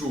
2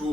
2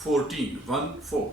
14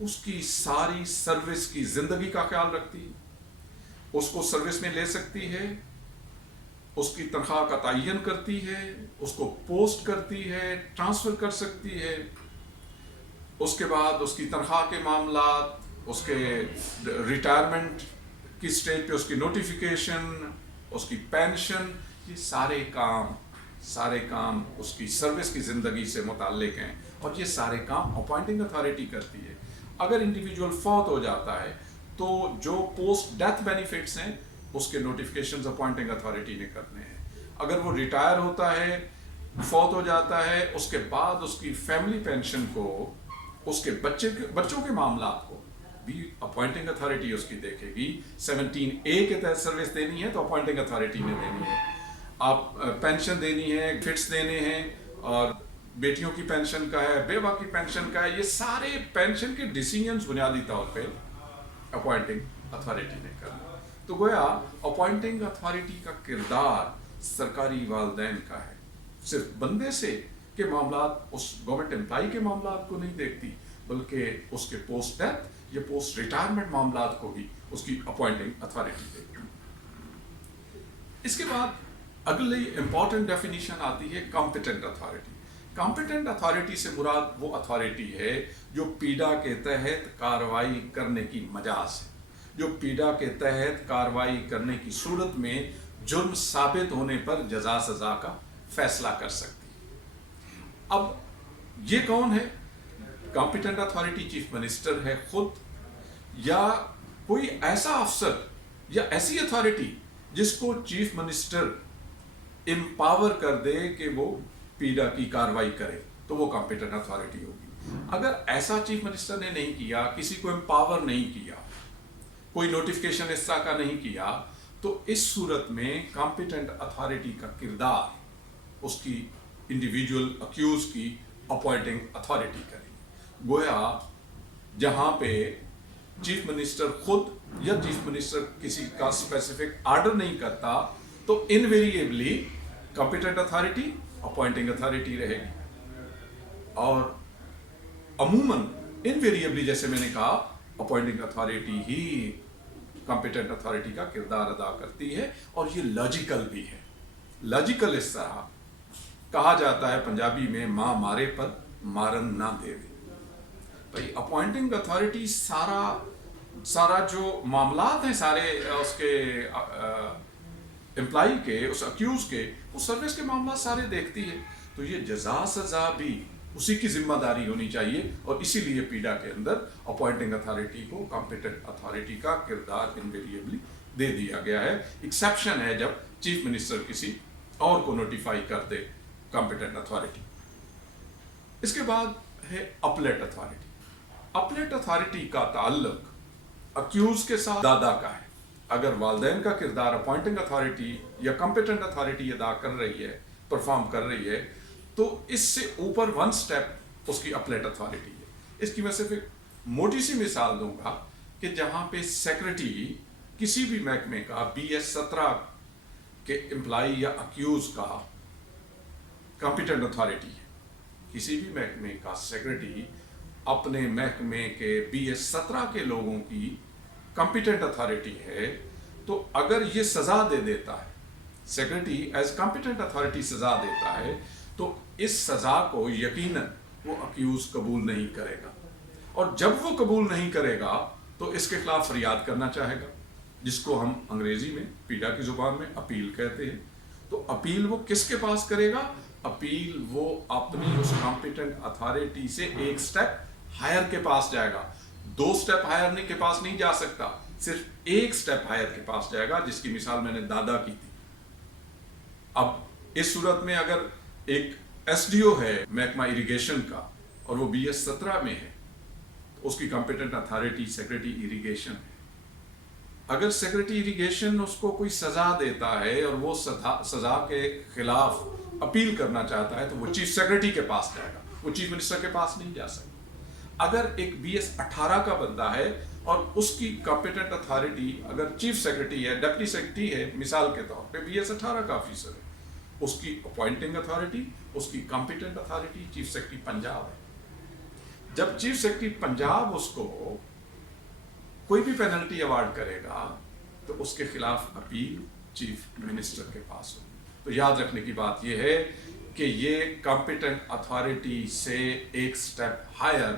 اس کی ساری سروس کی زندگی کا خیال رکھتی ہے، اس کو سروس میں لے سکتی ہے، اس کی تنخواہ کا تعین کرتی ہے، اس کو پوسٹ کرتی ہے، ٹرانسفر کر سکتی ہے، اس کے بعد اس کی تنخواہ کے معاملات، اس کے ریٹائرمنٹ کی سٹیج پہ اس کی نوٹیفیکیشن، اس کی پینشن، یہ سارے کام اس کی سروس کی زندگی سے متعلق ہیں، اور یہ سارے کام اپوائنٹنگ اتھارٹی کرتی ہے۔ اگر انڈیویجول فوت ہو جاتا ہے تو جو پوسٹ ڈیتھ بینیفٹس ہیں اس کے نوٹیفیکیشنز اپوائنٹنگ اتھارٹی نے کرنے ہیں۔ اگر وہ ریٹائر ہوتا ہے، فوت ہو جاتا ہے، اس کے بعد اس کی فیملی پینشن کو، اس کے بچوں کے معاملات کو بھی اپوائنٹنگ اتھارٹی اس کی دیکھے گی۔ 17A کے تحت سروس دینی ہے تو اپوائنٹنگ اتھارٹی نے دینی ہے، آپ پینشن دینی ہے، فٹس دینے ہیں، اور بیٹیوں کی پینشن کا ہے، بیوہ کی پینشن کا ہے، یہ سارے پینشن کے ڈیسیژنز بنیادی طور پہ اپوائنٹنگ اتھارٹی نے کرنا۔ تو گویا اپوائنٹنگ اتھارٹی کا کردار سرکاری والدین کا ہے، صرف بندے سے کے معاملات، اس گورنمنٹ امپلائی کے معاملات کو نہیں دیکھتی، بلکہ اس کے پوسٹ ڈیتھ یا پوسٹ ریٹائرمنٹ معاملات کو بھی اس کی اپوائنٹنگ اتھارٹی دیکھتی۔ اس کے بعد اگلی امپورٹنٹ ڈیفینیشن آتی ہے کمپیٹنٹ اتھارٹی۔ کمپیٹنٹ اتھارٹی سے مراد وہ اتھارٹی ہے جو پیڈا کے تحت کارروائی کرنے کی مجاز ہے، جو پیڈا کے تحت کارروائی کرنے کی صورت میں جرم ثابت ہونے پر جزا سزا کا فیصلہ کر سکتی ہے۔ اب یہ کون ہے؟ کمپیٹنٹ اتھارٹی چیف منسٹر ہے خود، یا کوئی ایسا افسر یا ایسی اتھارٹی جس کو چیف منسٹر امپاور کر دے کہ وہ پیڈا کی کارروائی کرے، تو وہ کمپیٹنٹ اتھارٹی ہوگی۔ اگر ایسا چیف منسٹر نے نہیں کیا، کسی کو امپاور نہیں کیا، کوئی نوٹیفیکیشن اس طرح کا نہیں کیا، تو اس صورت میں کمپیٹنٹ اتھارٹی کا کردار اس کی انڈیویجول اکیوز کی اپوائنٹنگ اتھارٹی کرے گی۔ گویا جہاں پہ چیف منسٹر خود یا چیف منسٹر کسی کا اسپیسیفک آرڈر نہیں کرتا، تو invariably competent authority appointing authority رہے گی، اور عموماً انویریبلی جیسے میں نے کہا اپوائنٹنگ اتھارٹی ہی کمپیٹنٹ اتھارٹی کا کردار ادا کرتی ہے، اور یہ لاجیکل بھی ہے۔ لاجیکل اس طرح کہا جاتا ہے پنجابی میں، ماں مارے پر مارن نہ دے دے۔ بھائی اپوائنٹنگ اتھارٹی سارا جو معاملات ہیں، سارے اس کے امپلائی کے، اس اکیوز کے، اس سروس کے معاملات سارے دیکھتی ہے، تو یہ جزا سزا بھی اسی کی ذمہ داری ہونی چاہیے، اور اسی لیے پیڈا کے اندر اپوائنٹنگ اتھارٹی کو کمپیٹنٹ اتھارٹی کا کردار انویریبلی دے دیا گیا ہے۔ ایکسیپشن ہے جب چیف منسٹر کسی اور کو نوٹیفائی کر دے کمپیٹنٹ اتھارٹی۔ اس کے بعد ہے اپلیٹ اتھارٹی۔ اپلیٹ اتھارٹی کا تعلق اکیوز کے ساتھ دادا کا ہے۔ اگر والدین کا کردار اپوائنٹنگ اتھارٹی یا کمپیٹنٹ اتھارٹی ادا کر رہی ہے، پرفارم کر رہی ہے، تو اس سے اوپر ون سٹیپ اس کی اپلیٹ اتھارٹی ہے۔ اس کی میں صرف ایک موٹی سی مثال دوں گا کہ جہاں پہ سیکرٹری کسی بھی محکمے کا BS-17 کے امپلائی یا اکیوز کا کمپیٹنٹ اتھارٹی ہے، کسی بھی محکمے کا سیکرٹری اپنے محکمے کے BS-17 کے لوگوں کی کمپیٹنٹ اتھارٹی ہے، تو اگر یہ سزا دے دیتا ہے، سیکرٹری ایز کمپیٹنٹ اتھارٹی سزا دیتا ہے، تو اس سزا کو یقیناً وہ اکیوز قبول نہیں کرے گا، اور جب وہ قبول نہیں کرے گا تو اس کے خلاف فریاد کرنا چاہے گا، جس کو ہم انگریزی میں پیڈا کی زبان میں اپیل کہتے ہیں۔ تو اپیل وہ کس کے پاس کرے گا؟ اپیل وہ اپنی اس کمپیٹنٹ اتھارٹی سے ایک سٹیپ ہائر کے پاس جائے گا، 2 سٹیپ ہائر کے پاس نہیں جا سکتا، صرف ایک سٹیپ ہائر کے پاس جائے گا، جس کی مثال میں نے دادا کی تھی۔ اب اس صورت میں اگر ایک SDO ہے محکمہ اریگیشن کا اور وہ BS-17 میں ہے، تو اس کی کمپیٹنٹ اتھارٹی سیکرٹری اریگیشن ہے۔ اگر سیکرٹری اریگیشن اس کو کوئی سزا دیتا ہے اور وہ سزا کے خلاف اپیل کرنا چاہتا ہے، تو وہ چیف سیکرٹری کے پاس جائے گا، وہ چیف منسٹر کے پاس نہیں جا سکتا۔ اگر ایک BS-18 کا بندہ ہے اور اس کی کمپیٹنٹ اتھارٹی اگر چیف سیکرٹری ہے، ڈپٹی سیکرٹری ہے، مثال کے طور پہ BS-18 کا آفیسر ہے، اس کی اپوائنٹنگ اتھارٹی، اس کی competent authority chief secretary Punjab ہے۔ جب چیف سیکرٹری پنجاب اس کو کوئی بھی پینلٹی ایوارڈ کرے گا تو اس کے خلاف اپیل چیف منسٹر کے پاس ہوگی. تو یاد رکھنے کی بات یہ ہے کہ یہ کمپیٹنٹ اتھارٹی سے ایک سٹیپ ہائر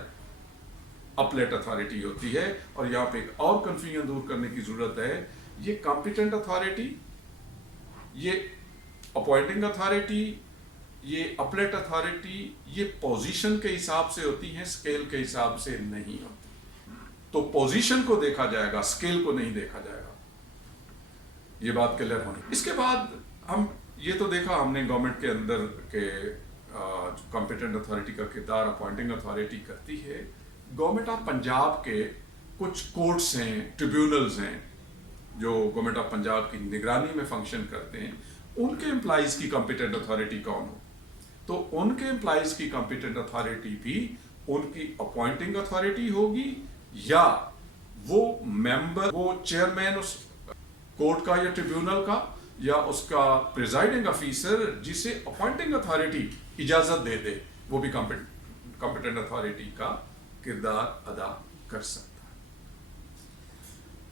اپلیٹ اتھارٹی ہوتی ہے. اور یہاں پہ ایک اور کنفیوژن دور کرنے کی ضرورت ہے. یہ کمپیٹنٹ اتھارٹی، یہ اپوائنٹنگ اتھارٹی، یہ اپلیٹ اتھارٹی، یہ پوزیشن کے حساب سے ہوتی ہیں، اسکیل کے حساب سے نہیں ہوتی. تو پوزیشن کو دیکھا جائے گا، اسکیل کو نہیں دیکھا جائے گا. یہ بات کلیئر ہونی. اس کے بعد ہم یہ تو دیکھا ہم نے گورنمنٹ کے اندر کہ کمپیٹنٹ اتھارٹی کا کردار اپوائنٹنگ اتھارٹی کرتی ہے. گورنمنٹ آف پنجاب کے کچھ کورٹس ہیں، ٹریبیونلز ہیں جو گورنمنٹ آف پنجاب کی نگرانی میں فنکشن کرتے ہیں. ان کے امپلائیز کی کمپیٹنٹ اتھارٹی کون ہو؟ تو ان کے امپلائیز کی کمپیٹنٹ اتھارٹی بھی ان کی اپوائنٹنگ اتھارٹی ہوگی، یا وہ ممبر، وہ چیئرمین اس کورٹ کا یا ٹریبیونل کا، یا اس کا پریزائڈنگ افیسر جسے اپوائنٹنگ اتھارٹی اجازت دے دے، وہ بھی کمپیٹنٹ اتھارٹی کا کردار ادا کر سکتا ہے.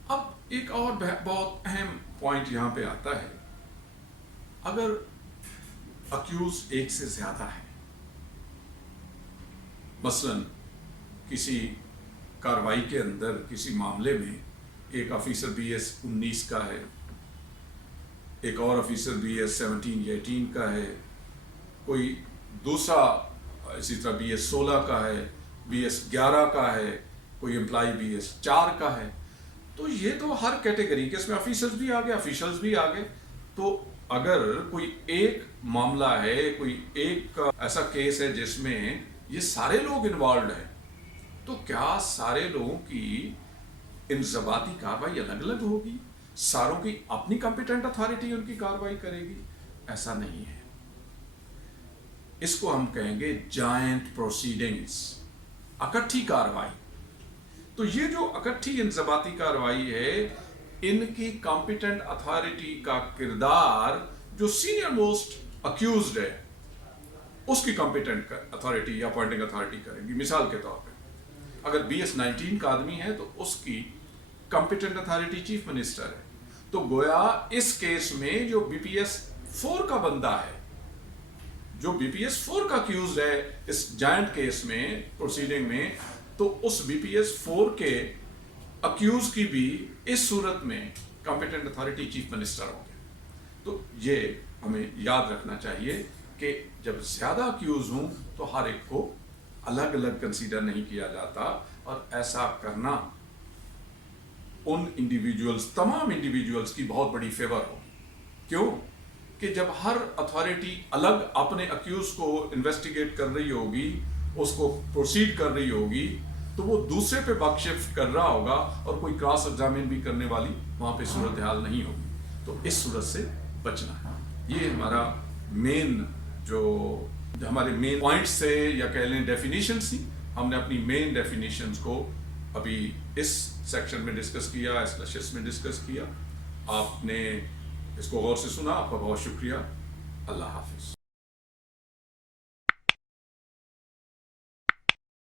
اب ایک اور بہت اہم پوائنٹ یہاں پہ آتا ہے. اگر اکیوز ایک سے زیادہ ہے، مثلا کسی کاروائی کے اندر کسی معاملے میں ایک آفیسر BS-19 کا ہے، ایک اور آفیسر BS-17 یا 18 کا ہے، کوئی دوسرا اسی طرح BS-16 کا ہے، BS-11 کا ہے، کوئی امپلائی BS-4 کا ہے. تو یہ تو ہر کیٹیگری کے اس میں آفیسرز بھی آ گئے، آفیشلز بھی آ گئے. تو اگر کوئی ایک معاملہ ہے، کوئی ایک ایسا کیس ہے جس میں یہ سارے لوگ انوالوڈ ہیں، تو کیا سارے لوگوں کی انضباطی کاروائی الگ الگ ہوگی؟ ساروں کی اپنی کمپیٹنٹ اتھارٹی ان کی کاروائی کرے گی؟ ایسا نہیں ہے. اس کو ہم کہیں گے جائنٹ پروسیڈنگز، اکٹھی کاروائی. تو یہ جو اکٹھی انضباطی کاروائی ہے، ان کی کمپیٹنٹ اتھارٹی کا کردار جو سینئر موسٹ اکیوزڈ ہے اس کی کمپیٹنٹ اتھارٹی یا اپوائنٹنگ اتھارٹی کرے گی. مثال کے طور پہ اگر BS-19 کا آدمی ہے تو اس کی کمپیٹنٹ اتھارٹی چیف منسٹر ہے. تو گویا اس کیس میں جو BPS-4 کا بندہ ہے، جو BPS-4 کا اکیوزڈ ہے اس جائنٹ کیس میں، پروسیڈنگ میں، تو اس BPS-4 کے اکیوز کی بھی اس صورت میں کمپیٹنٹ اتھارٹی چیف منسٹر ہوں گے. تو یہ ہمیں یاد رکھنا چاہیے کہ جب زیادہ اکیوز ہوں تو ہر ایک کو الگ الگ کنسیڈر نہیں کیا جاتا. اور ایسا کرنا ان انڈیویجولز، تمام انڈیویجولز کی بہت بڑی فیور ہوگی. کیوں کہ جب ہر اتھارٹی الگ اپنے اکیوز کو انویسٹیگیٹ کر رہی ہوگی، اس کو پروسیڈ کر رہی ہوگی، تو وہ دوسرے پہ بک شفٹ کر رہا ہوگا اور کوئی کراس ایگزامن بھی کرنے والی وہاں پہ صورتحال نہیں ہوگی. تو اس صورت سے بچنا ہے. یہ ہمارا مین جو ہمارے مین پوائنٹس تھے، یا کہہ لیں ڈیفینیشنز تھی. ہم نے اپنی مین ڈیفینیشنز کو ابھی اس سیکشن میں ڈسکس کیا، اس نشست میں ڈسکس کیا. آپ نے اس کو غور سے سنا، آپ کا بہت شکریہ. اللہ حافظ.